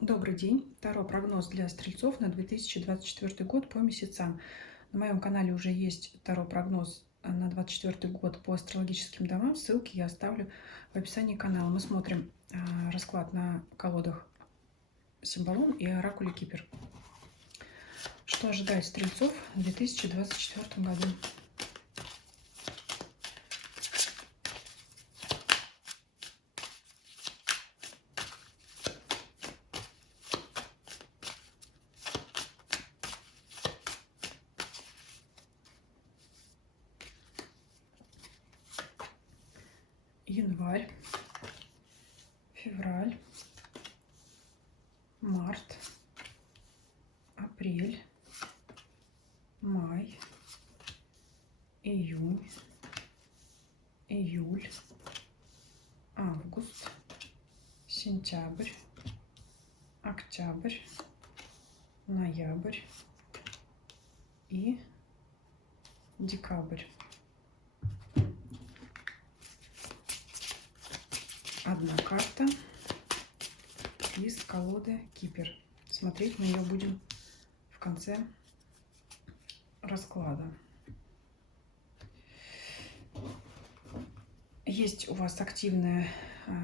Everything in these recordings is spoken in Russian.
Добрый день. Таро прогноз для стрельцов на 2024 год по месяцам. На моем канале уже есть таро прогноз на 2024 год по астрологическим домам. Ссылки я оставлю в описании канала. Мы смотрим расклад на колодах Символон и оракуле Кипер. Что ожидает стрельцов в 2024 году? Январь, февраль, март, апрель, май, июнь, июль, август, сентябрь, октябрь, ноябрь и декабрь. Одна карта из колоды Кипер. Смотреть мы ее будем в конце расклада. Есть у вас активное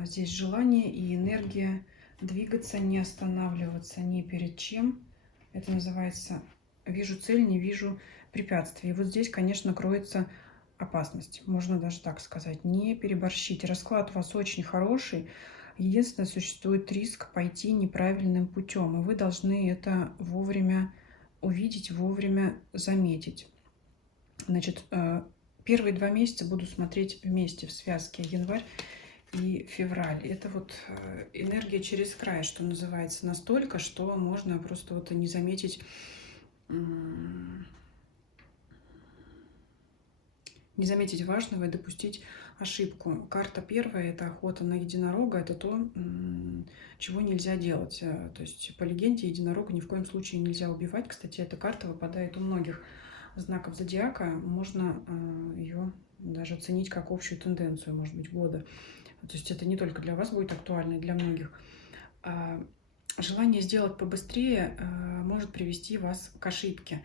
здесь желание и энергия двигаться, не останавливаться ни перед чем. Это называется «вижу цель, не вижу препятствий». И вот здесь, конечно, кроется опасность. Можно даже так сказать. Не переборщите. Расклад у вас очень хороший. Единственное, существует риск пойти неправильным путем. И вы должны это вовремя увидеть, вовремя заметить. Значит, первые 2 месяца буду смотреть вместе в связке январь и февраль. Это вот энергия через край, что называется, настолько, что можно просто вот не заметить, важного и допустить ошибку. Карта первая – это охота на единорога, это то, чего нельзя делать. То есть по легенде единорога ни в коем случае нельзя убивать. Кстати, эта карта выпадает у многих знаков зодиака. Можно ее даже оценить как общую тенденцию, может быть, года. То есть это не только для вас будет актуально, и для многих. Желание сделать побыстрее может привести вас к ошибке.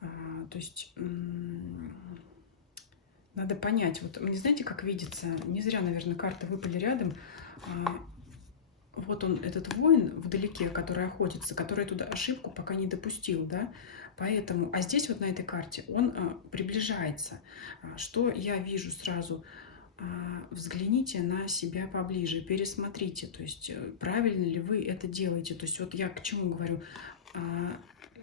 То есть надо понять, вот мне знаете, как видится, не зря, наверное, карты выпали рядом. Вот он, этот воин вдалеке, который охотится, который туда ошибку пока не допустил, да, поэтому, а здесь вот на этой карте он приближается. Что я вижу сразу? Взгляните на себя поближе, пересмотрите, то есть правильно ли вы это делаете. То есть вот я к чему говорю,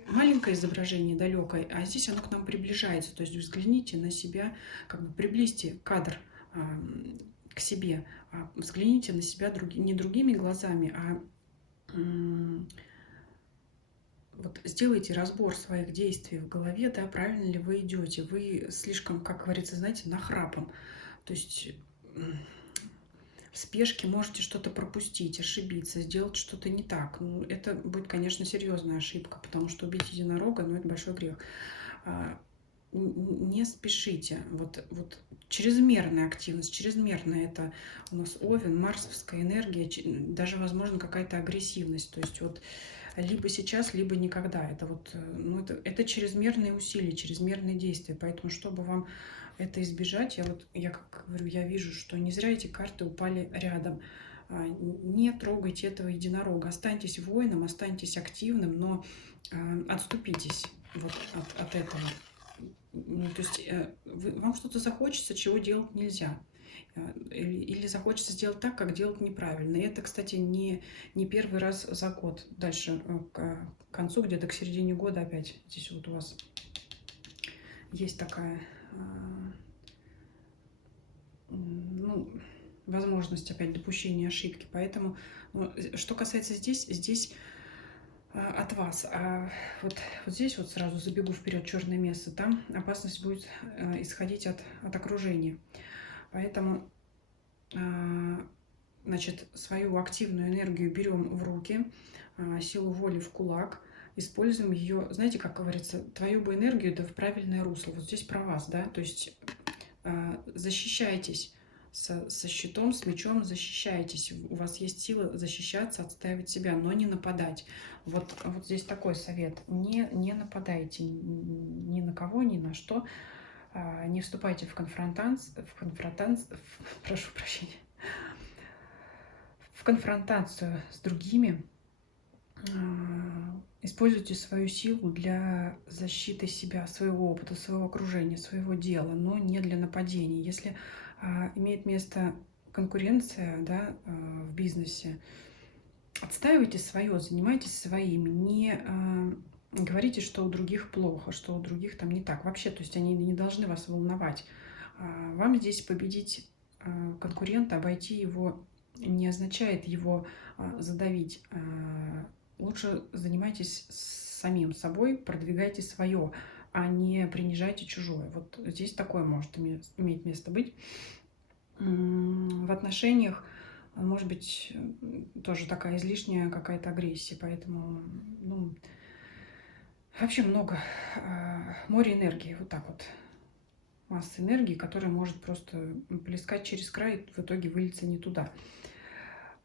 маленькое изображение далекое, а здесь оно к нам приближается. То есть взгляните на себя, как бы приблизьте кадр к себе, взгляните на себя не другими глазами, а вот сделайте разбор своих действий в голове, да, правильно ли вы идете. Вы слишком, как говорится, знаете, нахрапом. То есть в спешке можете что-то пропустить, ошибиться, сделать что-то не так. Ну, это будет, конечно, серьезная ошибка, потому что убить единорога, ну, это большой грех. Не спешите. Вот чрезмерная активность, чрезмерная — это у нас Овен, марсовская энергия, даже, возможно, какая-то агрессивность. То есть вот либо сейчас, либо никогда. Это вот, ну, это чрезмерные усилия, чрезмерные действия. Поэтому, чтобы вам это избежать, я как говорю, я вижу, что не зря эти карты упали рядом. Не трогайте этого единорога. Останьтесь воином, останьтесь активным, но отступитесь вот от этого. То есть вам что-то захочется, чего делать нельзя. Или захочется сделать так, как делать неправильно. И это, кстати, не первый раз за год. Дальше к концу, где-то к середине года опять здесь вот у вас есть такая ну, возможность опять допущения ошибки. Поэтому, ну, что касается здесь от вас. А вот здесь вот сразу забегу вперед, черное место. Там опасность будет исходить от окружения. Поэтому, значит, свою активную энергию берем в руки, силу воли в кулак, используем ее, знаете, как говорится, твою бы энергию да в правильное русло. Вот здесь про вас, да, то есть защищайтесь, со щитом, с мечом защищаетесь. У вас есть сила защищаться, отстаивать себя, но не нападать. Вот здесь такой совет. Не нападайте ни на кого, ни на что. Не вступайте прошу прощения, в конфронтацию с другими. Используйте свою силу для защиты себя, своего опыта, своего окружения, своего дела, но не для нападений. Если имеет место конкуренция, да, в бизнесе, отстаивайте свое, занимайтесь своим, не говорите, что у других плохо, что у других там не так. Вообще, то есть они не должны вас волновать. Вам здесь победить конкурента, обойти его не означает его задавить. Лучше занимайтесь самим собой, продвигайте свое, а не принижайте чужое. Вот здесь такое может иметь место быть. В отношениях может быть тоже такая излишняя какая-то агрессия, поэтому, ну, вообще много, море энергии, вот так вот. Масса энергии, которая может просто плескать через край и в итоге вылиться не туда.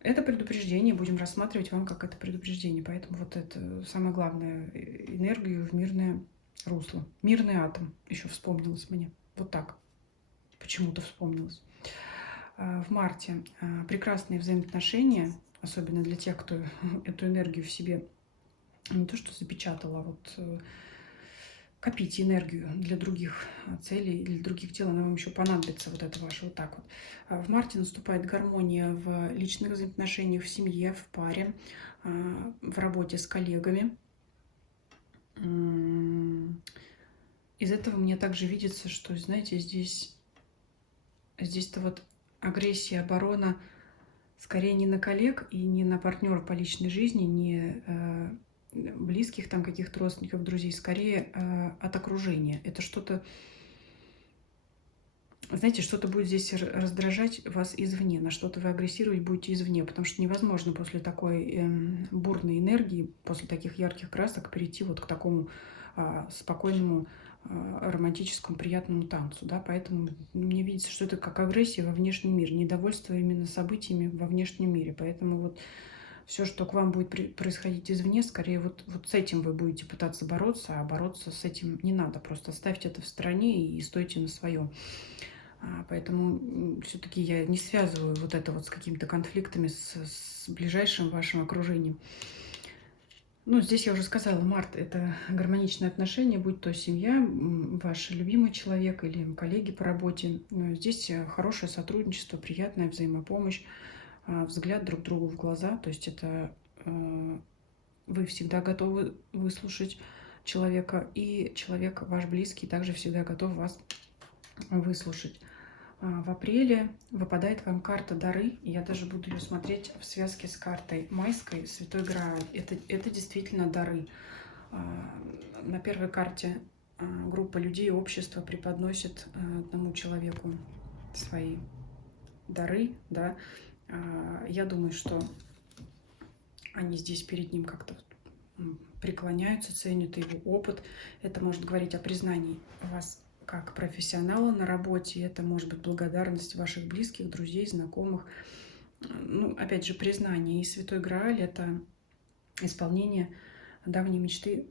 Это предупреждение, будем рассматривать вам как это предупреждение. Поэтому вот это самое главное, энергию в мирное русло. Мирный атом еще вспомнилось мне. Вот так. Почему-то вспомнилось. В марте прекрасные взаимоотношения, особенно для тех, кто эту энергию в себе не то что запечатал, а вот копите энергию для других целей, для других дел, она вам еще понадобится, вот это ваше вот так вот. В марте наступает гармония в личных взаимоотношениях, в семье, в паре, в работе с коллегами. Из этого мне также видится, что, знаете, здесь-то вот агрессия, оборона скорее не на коллег и не на партнера по личной жизни, не близких там каких-то родственников, друзей, скорее от окружения. Это что-то, знаете, что-то будет здесь раздражать вас извне, на что-то вы агрессировать будете извне, потому что невозможно после такой бурной энергии, после таких ярких красок перейти вот к такому спокойному, романтическому, приятному танцу, да, поэтому мне видится, что это как агрессия во внешний мир, недовольство именно событиями во внешнем мире, поэтому вот все, что к вам будет происходить извне, скорее вот с этим вы будете пытаться бороться, а бороться с этим не надо. Просто оставьте это в стороне и стойте на своем. Поэтому все-таки я не связываю вот это вот с какими-то конфликтами с ближайшим вашим окружением. Ну, здесь я уже сказала, март – это гармоничные отношения, будь то семья, ваш любимый человек или коллеги по работе. Здесь хорошее сотрудничество, приятная взаимопомощь, взгляд друг другу в глаза. То есть это вы всегда готовы выслушать человека, и человек, ваш близкий, также всегда готов вас выслушать. В апреле выпадает вам карта «Дары», и я даже буду ее смотреть в связке с картой майской «Святой Грааль». Это действительно дары. На первой карте группа людей, общество преподносит одному человеку свои дары, да. Я думаю, что они здесь перед ним как-то преклоняются, ценят его опыт. Это может говорить о признании вас как профессионала на работе, это может быть благодарность ваших близких, друзей, знакомых. Ну, опять же, признание. И Святой Грааль – это исполнение давней мечты,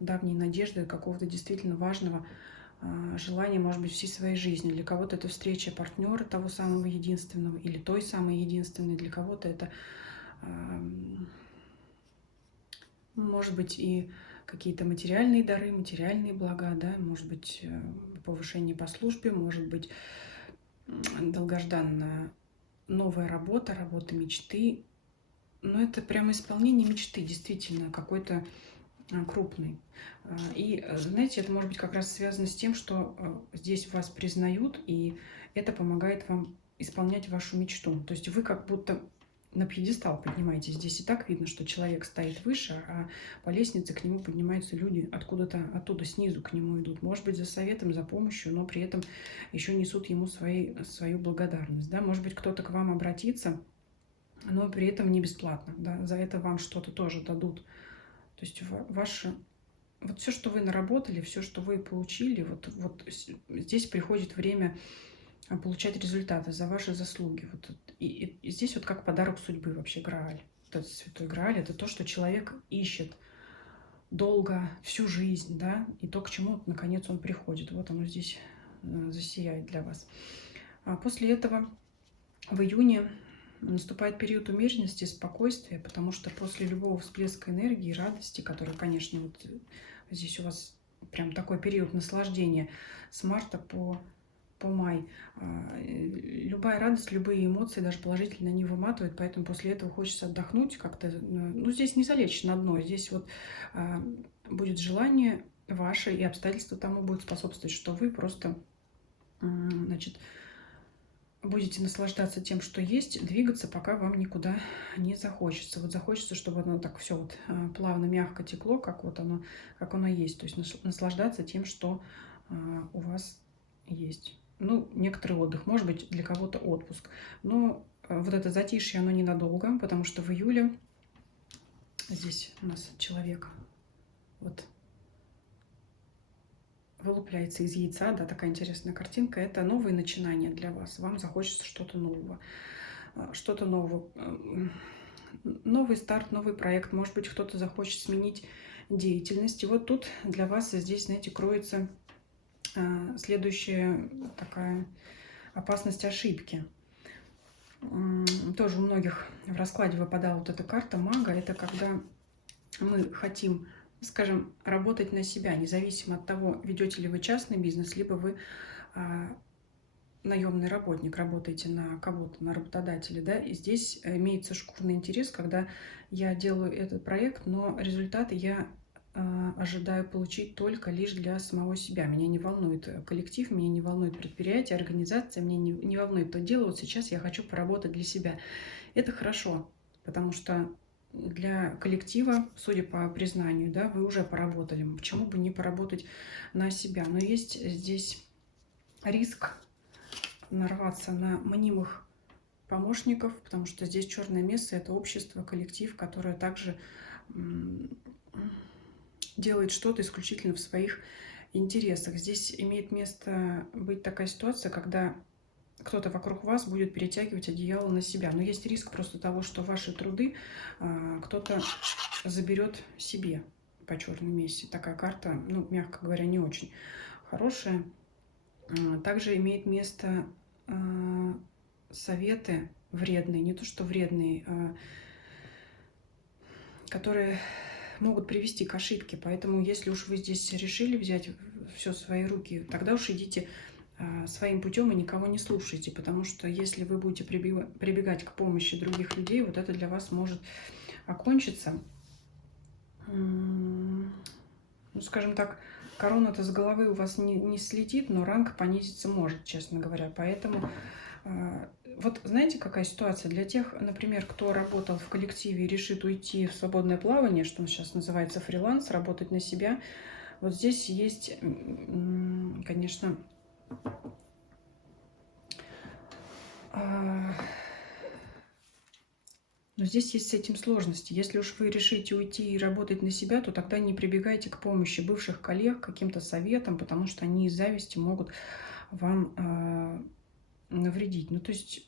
давней надежды, какого-то действительно важного желания, может быть, всей своей жизни. Для кого-то это встреча партнера, того самого единственного, или той самой единственной. Для кого-то это, может быть, и какие-то материальные дары, материальные блага, да, может быть, повышение по службе, может быть, долгожданная новая работа, работа мечты. Но это прямо исполнение мечты, действительно, какой-то крупный. И, знаете, это может быть как раз связано с тем, что здесь вас признают, и это помогает вам исполнять вашу мечту. То есть вы как будто на пьедестал поднимаетесь. Здесь и так видно, что человек стоит выше, а по лестнице к нему поднимаются люди откуда-то оттуда снизу к нему идут. Может быть, за советом, за помощью, но при этом еще несут ему свою благодарность. Да? Может быть, кто-то к вам обратится, но при этом не бесплатно. Да? За это вам что-то тоже дадут. То есть ваше... Вот все, что вы наработали, все, что вы получили, вот здесь приходит время получать результаты за ваши заслуги. Вот, и здесь вот как подарок судьбы вообще Грааль. Вот этот святой Грааль — это то, что человек ищет долго, всю жизнь, да, и то, к чему вот, наконец он приходит. Вот оно здесь засияет для вас. А после этого в июне наступает период умеренности, спокойствия, потому что после любого всплеска энергии, радости, который, конечно, вот здесь у вас прям такой период наслаждения с марта по май, любая радость, любые эмоции, даже положительные, они выматывают, поэтому после этого хочется отдохнуть как-то. Ну, здесь не залечь на дно, здесь вот будет желание ваше, и обстоятельства тому будут способствовать, что вы просто, значит, будете наслаждаться тем, что есть, двигаться, пока вам никуда не захочется. Вот захочется, чтобы оно так все вот плавно, мягко текло, как вот оно, как оно есть. То есть наслаждаться тем, что у вас есть. Ну, некоторый отдых, может быть, для кого-то отпуск. Но вот это затишье, оно ненадолго, потому что в июле здесь у нас человек вот вылупляется из яйца, да, такая интересная картинка. Это новые начинания для вас. Вам захочется что-то нового. Что-то нового. Новый старт, новый проект. Может быть, кто-то захочет сменить деятельность. И вот тут для вас здесь, знаете, кроется следующая такая опасность ошибки. Тоже у многих в раскладе выпадала вот эта карта мага. Это когда мы хотим, скажем, работать на себя, независимо от того, ведете ли вы частный бизнес, либо вы наемный работник, работаете на кого-то, на работодателя, да, и здесь имеется шкурный интерес, когда я делаю этот проект, но результаты я ожидаю получить только лишь для самого себя. Меня не волнует коллектив, меня не волнует предприятие, организация, меня не волнует то дело. Вот сейчас я хочу поработать для себя. Это хорошо, потому что для коллектива, судя по признанию, да, вы уже поработали. Почему бы не поработать на себя? Но есть здесь риск нарваться на мнимых помощников, потому что здесь черное место — это общество, коллектив, которое также делает что-то исключительно в своих интересах. Здесь имеет место быть такая ситуация, когда кто-то вокруг вас будет перетягивать одеяло на себя. Но есть риск просто того, что ваши труды кто-то заберет себе по черной мессе. Такая карта, ну, мягко говоря, не очень хорошая. Также имеет место советы вредные, не то что вредные, которые могут привести к ошибке. Поэтому, если уж вы здесь решили взять все в свои руки, тогда уж идите своим путем и никого не слушайте, потому что если вы будете прибегать к помощи других людей, вот это для вас может окончиться, ну, скажем так, корона-то с головы у вас не слетит, но ранг понизиться может, честно говоря. Поэтому вот знаете, какая ситуация? Для тех, например, кто работал в коллективе и решит уйти в свободное плавание, что сейчас называется фриланс, работать на себя, вот здесь есть, конечно, но здесь есть с этим сложности. Если уж вы решите уйти и работать на себя, то тогда не прибегайте к помощи бывших коллег, каким-то советам, потому что они из зависти могут вам навредить. Ну, то есть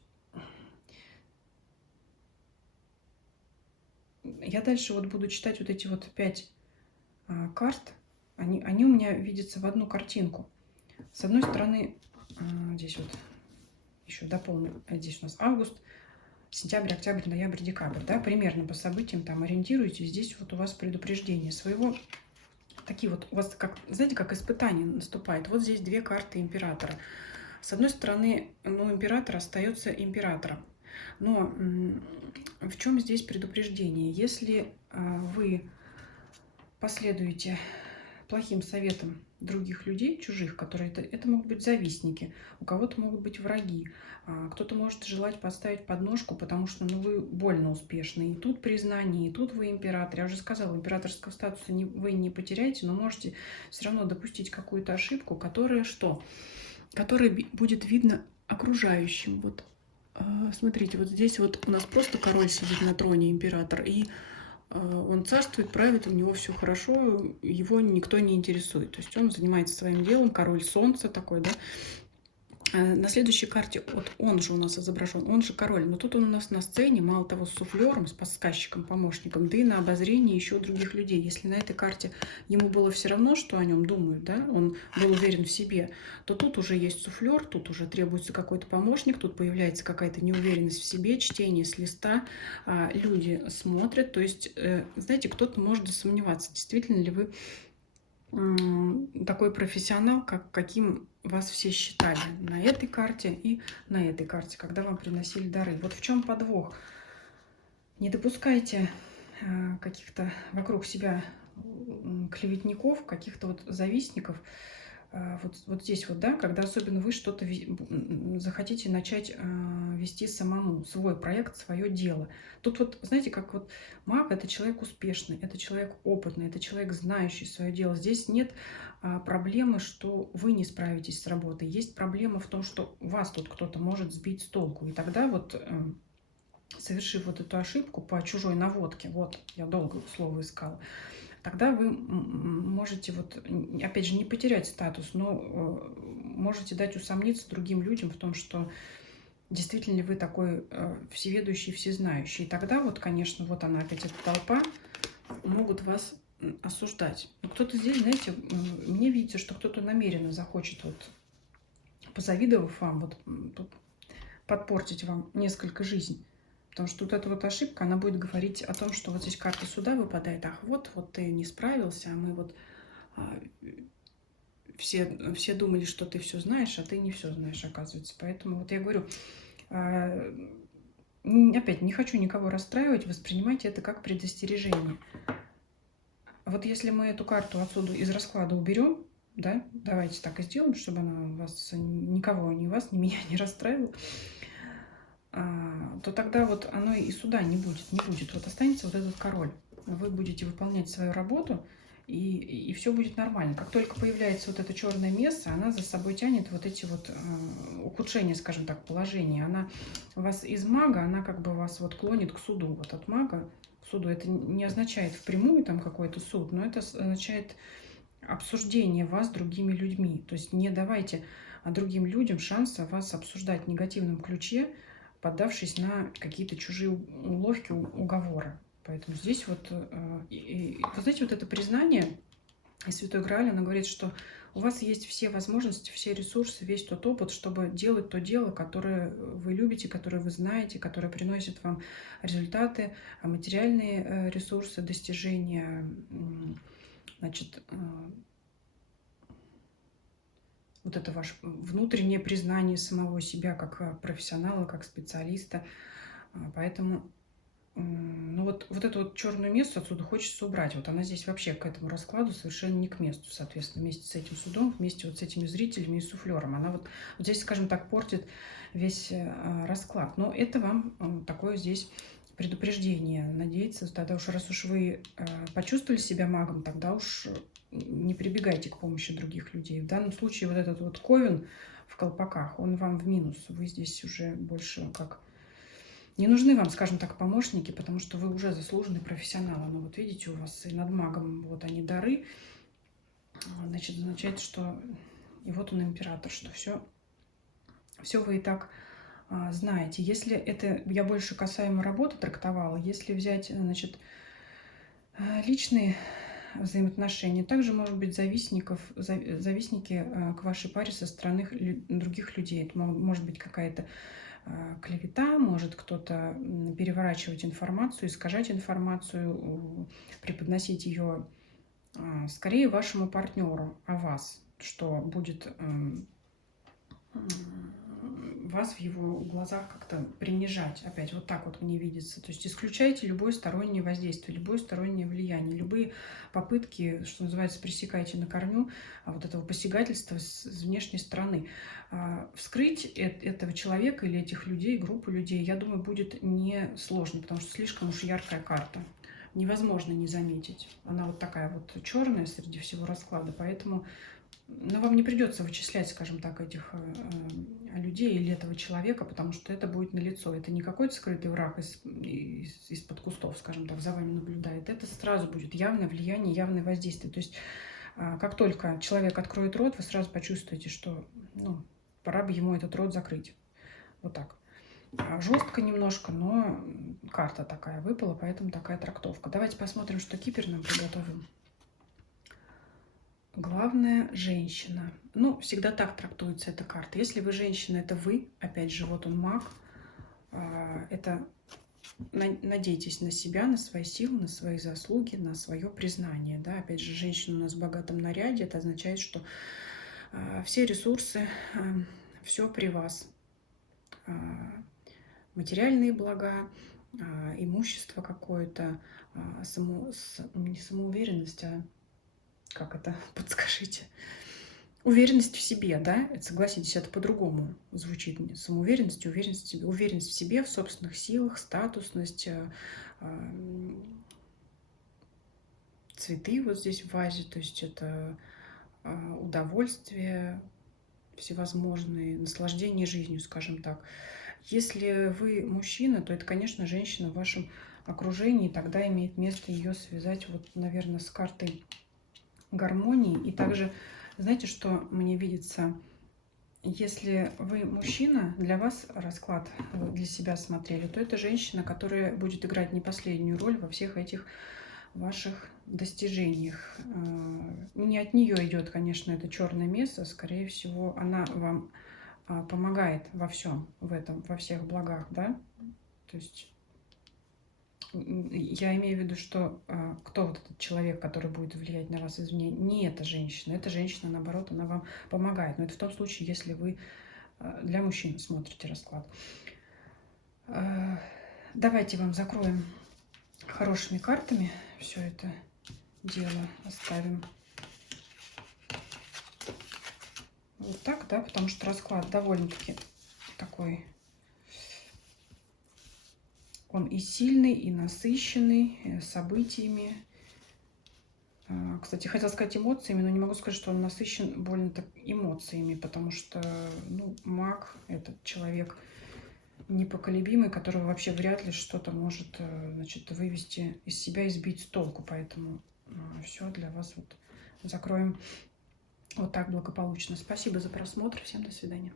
я дальше вот буду читать вот эти вот 5 карт. Они у меня видятся в одну картинку. С одной стороны, здесь вот еще дополню, здесь у нас август, сентябрь, октябрь, ноябрь, декабрь, да, примерно по событиям там ориентируйтесь. Здесь вот у вас предупреждение своего, такие вот у вас, как, знаете, как испытание наступает. Вот здесь 2 карты императора. С одной стороны, ну, император остается императором. Но в чем здесь предупреждение? Если вы последуете плохим советам других людей, чужих, которые это могут быть завистники, у кого-то могут быть враги, кто-то может желать поставить подножку, потому что ну, вы больно успешны. И тут признание, и тут вы император. Я уже сказала, императорского статуса вы не потеряете, но можете все равно допустить какую-то ошибку, которая что? Которая будет видно окружающим. Вот смотрите, вот здесь вот у нас просто король сидит на троне, император, и он царствует, правит, у него все хорошо, его никто не интересует. То есть он занимается своим делом, король солнца такой, да. На следующей карте вот он же у нас изображен, он же король. Но тут он у нас на сцене, мало того, с суфлером, с подсказчиком, помощником, да и на обозрении еще других людей. Если на этой карте ему было все равно, что о нем думают, да, он был уверен в себе, то тут уже есть суфлер, тут уже требуется какой-то помощник, тут появляется какая-то неуверенность в себе, чтение с листа, люди смотрят. То есть, знаете, кто-то может засомневаться, действительно ли вы такой профессионал, каким вас все считали на этой карте и на этой карте, когда вам приносили дары. Вот в чем подвох. Не допускайте каких-то вокруг себя клеветников, каких-то вот завистников. Вот здесь вот, да, когда особенно вы что-то захотите начать вести самому, свой проект, свое дело. Тут вот, знаете, как вот маг — это человек успешный, это человек опытный, это человек, знающий свое дело. Здесь нет проблемы, что вы не справитесь с работой. Есть проблема в том, что вас тут кто-то может сбить с толку. И тогда вот, совершив вот эту ошибку по чужой наводке, вот, я долго слово искала, тогда вы можете, вот, опять же, не потерять статус, но можете дать усомниться другим людям в том, что действительно ли вы такой всеведущий, всезнающий. И тогда вот, конечно, вот она опять, эта толпа, могут вас осуждать. Но кто-то здесь, знаете, мне видится, что кто-то намеренно захочет, вот, позавидовав вам, вот, подпортить вам несколько жизней. Потому что вот эта вот ошибка, она будет говорить о том, что вот здесь карта суда выпадает. Ах, вот ты не справился, а мы вот все думали, что ты все знаешь, а ты не все знаешь, оказывается. Поэтому вот я говорю, опять не хочу никого расстраивать, воспринимайте это как предостережение. Вот если мы эту карту отсюда из расклада уберем, да, давайте так и сделаем, чтобы она вас, никого, ни вас, ни меня не расстраивала, то тогда вот оно и суда не будет. Вот останется вот этот король. Вы будете выполнять свою работу, и все будет нормально. Как только появляется вот это черное место, она за собой тянет вот эти вот ухудшения, скажем так, положения. Она вас из мага, она как бы вас вот клонит к суду. Вот от мага к суду. Это не означает впрямую там какой-то суд, но это означает обсуждение вас другими людьми. То есть не давайте другим людям шанса вас обсуждать в негативном ключе, поддавшись на какие-то чужие уловки, уговоры. Поэтому здесь вот, вы знаете, вот это признание из Святой Грааль, она говорит, что у вас есть все возможности, все ресурсы, весь тот опыт, чтобы делать то дело, которое вы любите, которое вы знаете, которое приносит вам результаты, материальные ресурсы, достижения, значит, вот это ваше внутреннее признание самого себя как профессионала, как специалиста. Поэтому, ну вот эту вот черную мессу отсюда хочется убрать. Вот она здесь вообще к этому раскладу совершенно не к месту, соответственно, вместе с этим судом, вместе вот с этими зрителями и суфлером. Она вот здесь, скажем так, портит весь расклад. Но это вам такое здесь предупреждение. Надеяться, тогда уж раз уж вы почувствовали себя магом, тогда уж не прибегайте к помощи других людей. В данном случае вот этот вот ковен в колпаках, он вам в минус. Вы здесь уже больше как... Не нужны вам, скажем так, помощники, потому что вы уже заслуженный профессионал. Но вот видите, у вас и над магом вот они дары. Значит, означает, что... И вот он император, что все вы и так знаете. Если это... Я больше касаемо работы трактовала. Если взять, значит, личные взаимоотношения. Также, может быть, завистники к вашей паре со стороны других людей. Это может быть какая-то клевета, может кто-то переворачивать информацию, искажать информацию, преподносить ее скорее вашему партнеру, а вас, что будет вас в его глазах как-то принижать. Опять вот так вот мне видится. То есть исключайте любое стороннее воздействие, любое стороннее влияние, любые попытки, что называется, пресекайте на корню вот этого посягательства с внешней стороны. Вскрыть этого человека или этих людей, группу людей, я думаю, будет несложно, потому что слишком уж яркая карта. Невозможно не заметить. Она вот такая вот черная среди всего расклада, поэтому... Но вам не придется вычислять, скажем так, этих людей или этого человека, потому что это будет налицо. Это не какой-то скрытый враг из-под кустов, скажем так, за вами наблюдает. Это сразу будет явное влияние, явное воздействие. То есть как только человек откроет рот, вы сразу почувствуете, что пора бы ему этот рот закрыть. Вот так. Жестко немножко, но карта такая выпала, поэтому такая трактовка. Давайте посмотрим, что Кипер нам приготовил. Главная женщина. Ну, всегда так трактуется эта карта. Если вы женщина, это вы. Опять же, вот он маг. Это надейтесь на себя, на свои силы, на свои заслуги, на свое признание. Да? Опять же, женщина у нас в богатом наряде. Это означает, что все ресурсы, все при вас. Материальные блага, имущество какое-то, не самоуверенность, а как это, подскажите, уверенность в себе, да, согласитесь, это по-другому звучит, самоуверенность, уверенность в себе, в собственных силах, статусность, цветы вот здесь в вазе, то есть это удовольствие всевозможные, наслаждение жизнью, скажем так. Если вы мужчина, то это, конечно, женщина в вашем окружении, тогда имеет место ее связать, вот, наверное, с картой гармонии. И также, знаете, что мне видится, если вы мужчина, для вас расклад вы для себя смотрели, то это женщина, которая будет играть не последнюю роль во всех этих ваших достижениях. Не от нее идет, конечно, это черное место, скорее всего, она вам помогает во всем, в этом, во всех благах, да, то есть я имею в виду, что кто вот этот человек, который будет влиять на вас извне, не эта женщина, наоборот, она вам помогает, но это в том случае, если вы для мужчин смотрите расклад. Давайте вам закроем хорошими картами все это дело, оставим вот так, да, потому что расклад довольно-таки такой, он и сильный, и насыщенный событиями. Кстати, хотела сказать эмоциями, но не могу сказать, что он насыщен больно так эмоциями, потому что, ну, маг, этот человек непоколебимый, которого вообще вряд ли что-то может, значит, вывести из себя и сбить с толку. Поэтому все для вас вот закроем вот так благополучно. Спасибо за просмотр. Всем до свидания.